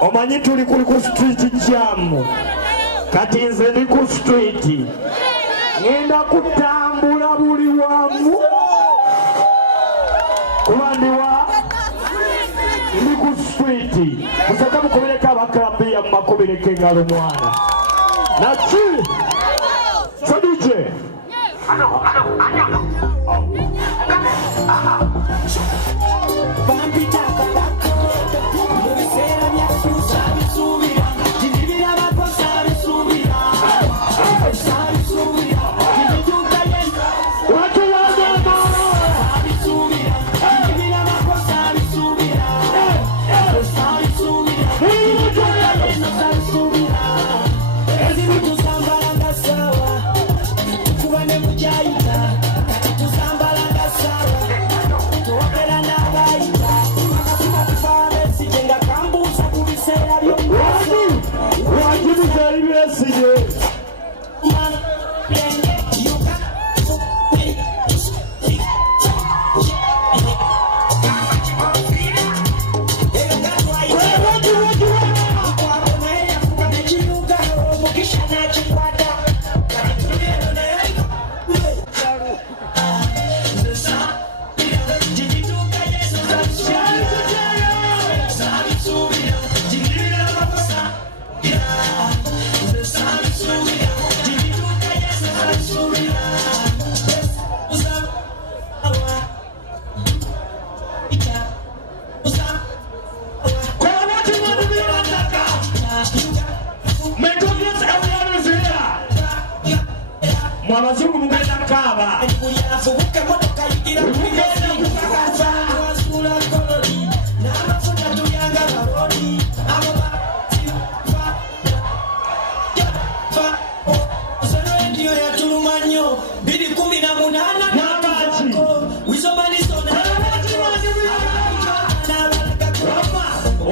Omanyi tuli ku street jam. Kati nze ndi ku street. Ngenda kutambula buli wamu. Kuba ndi ku street. Musaka mukobereka abakarabe ya mukobereke ngalo mwana. Naki? Sadije. mwabazungu mugenda kaaba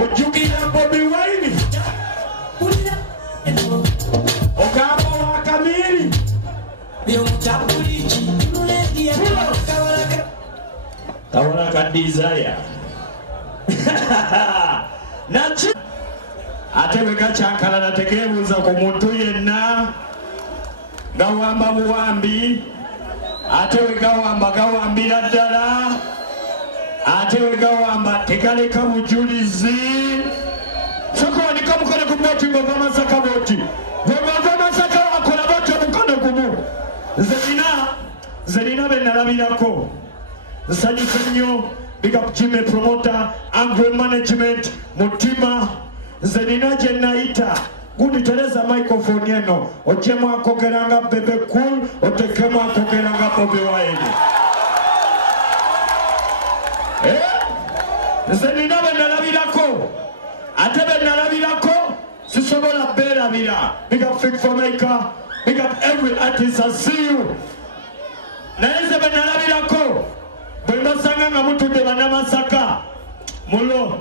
ojukira Bobi Wine ogamba wakamiri kawala ka desire nachi ate wekacyankala nategebuuza ku muntu yenna gawamba buwambi ate wegawamba gawambira ddala ate wegawamba tegaleka bujulizi sokowanika mukono ku boti ngova Masaka boti ngova Masaka akola boti omukono gumu zerina benalabirako nsanyuka nnyo big up Jimmy promoter Angry management mutima zerina gye nayita gundi tereza microphone eno ojjemu akogeranga Bebe Cool otekemu akogeranga Bobi Wine nze nina benalabirako ate benalabirako sisobola beerabira. Big up Fig for Maker, big up every artist. I see you. Naye nze benalabirako bwe mbasanga nga mutudde bannamasaka mulo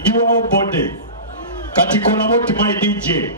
njiwawo bode kati kola boti my DJ